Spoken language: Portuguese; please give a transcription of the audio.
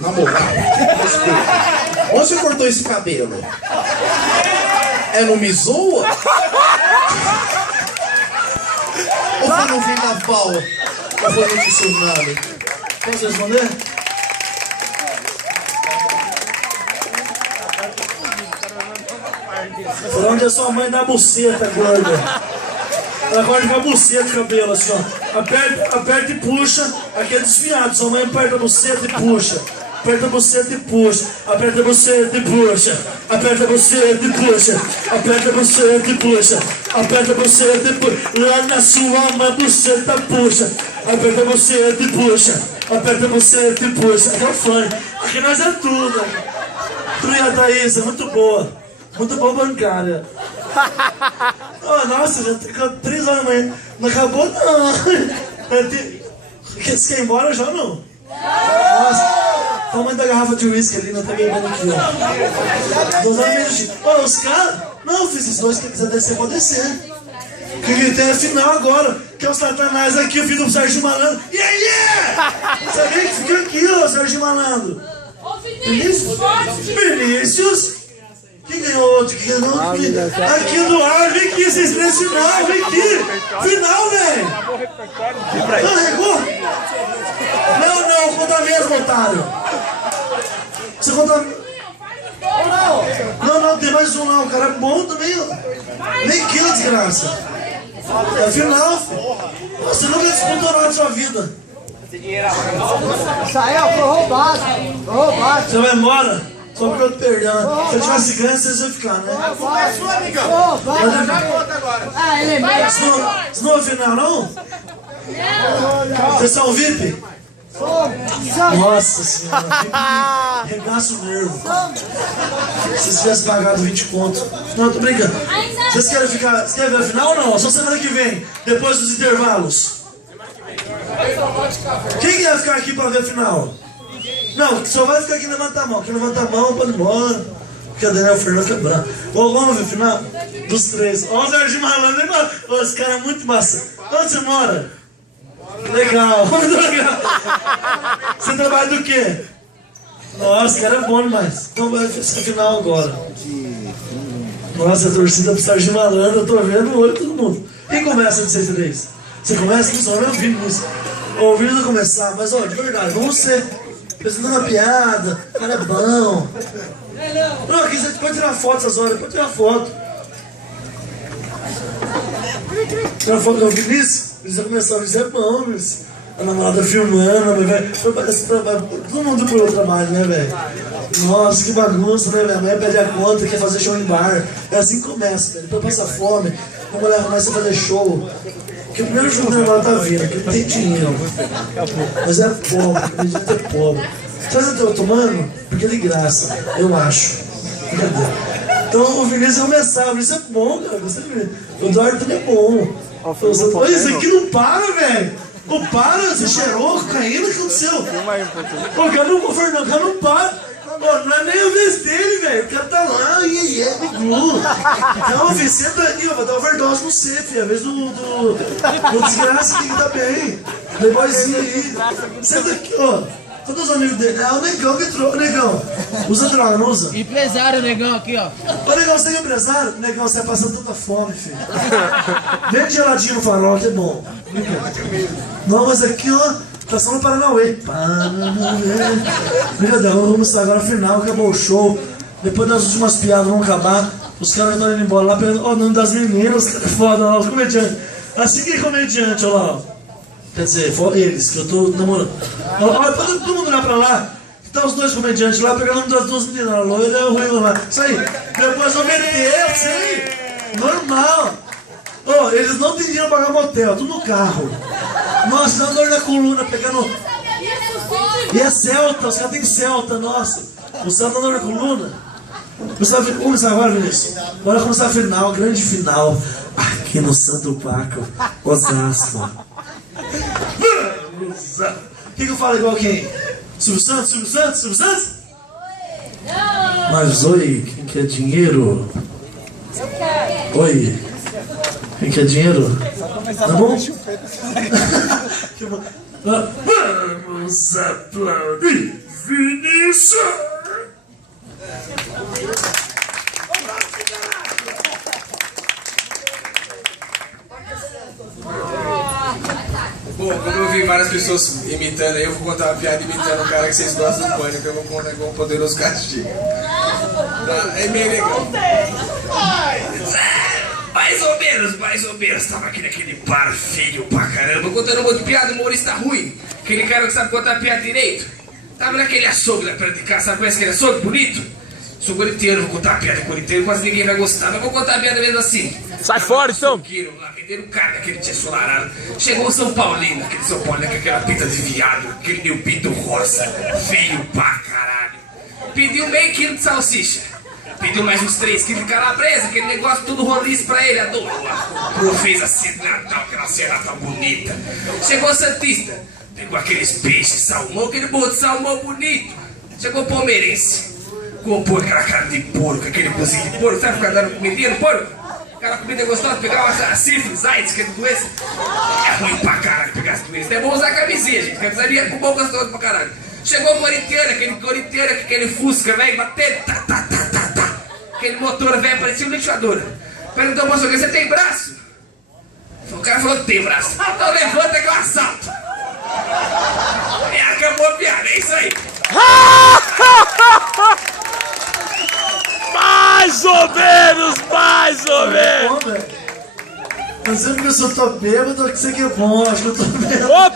Na moral, onde você cortou esse cabelo? É no Mizoa? Ou foi no Vendaval? Ou foi no Tsunami? Posso responder? Por onde a sua mãe dá buceta, gorda. Ela corta com a buceta o cabelo, assim, ó. Aperta e puxa, aqui é desfiado. Sua mãe aperta a buceta e puxa. Aperta a buceta e puxa. Aperta a buceta e puxa. Aperta a buceta e puxa. Aperta a buceta e puxa. Aperta a buceta e puxa. Lá na sua mãe, buceta puxa. Aperta a buceta e puxa. Aperta a buceta e puxa. É o fã. Aqui nós é tudo. Obrigado, Thaís, é muito boa. Muito boa bancária. Oh, nossa, já tem 3 horas da manhã. Não acabou, não. Você quer ir embora já ou não? Nossa, tamanho da garrafa de uísque ali, não tá bebendo aqui, ó. 2 horas e meia de... Oh, os caras... Não, fiz esses dois, quem quiser descer, pode descer. O que tem é final agora. Que é o Satanás aqui, o filho do Sérgio Malandro. Yeah, yeah! Sabia que fica aqui, ó, Sérgio Malandro. Vinícius? Quem ganhou outro? Quem ganhou outro? Aqui do ar, vem aqui, vocês vêm final, vem aqui! Final, velho! Não, regou? Não, conta mesmo, otário! Você conta... Não, tem mais um lá, o cara é bom também, ó. Nem que desgraça! É final, filho! Você nunca disputou nada na sua vida! Isso aí, ó, foi roubado! Foi roubado! Você vai embora? Só porque eu tô perdendo. Se eu tivesse ganho, vocês iam ficar, né? A culpa é sua, amigão. Eu já conta agora. Ah, ele é mesmo. Isso não é final, não? Vocês são VIP? Nossa senhora, VIP regaça o nervo. Se vocês tivessem pagado 20 conto. Não, tô brincando. Vocês querem ficar. Vocês querem ver a final ou não? Só semana que vem, depois dos intervalos. Quem quer ficar aqui pra ver a final? Não, só vai ficar aqui e levanta a mão. Quem levanta a mão pode ir embora. Porque a Daniel Fernando fica bravo. Vamos ver o final? Dos 3. Ó, o Sérgio Malandro. Esse cara é muito massa. Onde você mora? Legal, muito legal. Você trabalha do quê? Nossa, esse cara é bom demais. Então vai ver essa final agora. Nossa, a torcida pro Sérgio Malandro. Eu tô vendo o olho de todo mundo. Quem começa de 6 a 3? Você começa? Não sou eu ouvindo isso. Ouvindo não começar. Mas, ó, de verdade, vamos ser... Apresentando uma piada, o cara é bom. Não, aqui você pode tirar foto essas horas, pode tirar foto. Tirar foto com o Vinícius? Eles já começaram, isso é bom, Vinícius. A namorada filmando, velho. Todo mundo pro meu trabalho, né, velho? Nossa, que bagunça, né, velho? A mulher pede a conta, quer fazer show em bar. É assim que começa, velho. Depois passa fome, a mulher começa a fazer show. Porque o primeiro jogo da ela tá vindo, que não tem dinheiro. Mas é pobre, acredita, é pobre. Sabe o que eu tô tomando? Porque é de graça, eu acho. Então o Vinícius vai começar, o Vinícius é bom, cara. O Eduardo também é bom. Olha, isso aqui não para, velho. Não para, você cheirou cocaína, o que aconteceu? Pô, o cara não para. Pô, não é nem a vez dele, velho. O cara tá lá, biglu. Então, filho, senta aqui, ó, vai dar overdose no C, filho. A vez do desgraça tem que estar bem. Playboyzinho aí. Senta aqui, ó. Todos os amigos dele. É o Negão que entrou. Negão, usa droga, não usa? Empresário, Negão, aqui, ó. Ô, Negão, você é empresário? Negão, você é passando tanta fome, filho. Vem geladinho no farol, que é bom. Não, mas aqui, ó. Tá só no Paranauê. Obrigadão, vamos começar agora a final, acabou o show. Depois das últimas piadas vão acabar. Os caras estão indo embora lá pegando o nome das meninas. Foda lá, os comediantes. Assim que é comediante, olha lá. Quer dizer, eles, que eu tô namorando. Olha, todo mundo olhar pra lá. Tá os 2 comediantes lá pegando o nome das 2 meninas. A loira e o ruim lá. Isso aí. Depois vão meter, isso aí. Normal. Oh, eles não têm dinheiro pra pagar motel, tudo no carro. Nossa, dá dor na coluna, pegando... E é Celta, os caras têm Celta, nossa. O Celta dá dor na coluna. Vamos começar agora, Vinícius. Bora começar a final, grande final. Aqui no Santo Paco, Osasco. O que eu falo igual quem? Silvio Santos? Mas oi, quem quer dinheiro? Oi. Quem quer dinheiro? Tá bom? Vamos aplaudir Vinícius! Bom, como eu vi várias pessoas imitando aí, eu vou contar uma piada imitando o cara que vocês gostam do Pânico, eu vou contar igual um poderoso castigo. Tá, é meio legal. Mais ou menos. Tava aqui naquele bar feio pra caramba, contando um monte de piada, humorista ruim. Aquele cara que sabe contar piada direito. Tava naquele açougue lá perto de casa, sabe conhece aquele açougue bonito? Sou corintiano, vou contar a piada corintiano, quase ninguém vai gostar, mas vou contar a piada mesmo assim. Sai fora, então! Lá venderam carne, aquele tinha solarado. Chegou o São Paulino, aquele São Paulino com aquela pinta de viado, aquele meu pinto rosa, feio pra caralho. Pediu meio quilo de salsicha. Pediu mais uns 3 quilos de calabresa, aquele negócio tudo roliço pra ele, adorou. Pô, fez assim, Natal, aquela cena tão bonita. Chegou o Santista, pegou aqueles peixes, salmão, aquele bolo de salmão bonito. Chegou o palmeirense. Comprou aquela carne de porco, aquele cozinho de porco, sabe ficar dando comidinha no porco? Aquela comida gostosa, pegar uma sífilis, AIDS, que é doença. É ruim pra caralho pegar as doenças. É bom usar camisinha, gente. Camisinha é bom gostoso pra caralho. Chegou o corintiano, aquele Fusca, velho, batendo, tá. Aquele motor, velho, parecia um lixador. Perguntou pro moço, você tem braço? O cara falou que tem braço. Então levanta que eu assalto. E acabou a piada, é isso aí. Mais ou menos, mais ou menos. Bom, velho. Não sei porque eu sou tô bêbado ou que você que é bom, acho que eu tô bêbado. Ô,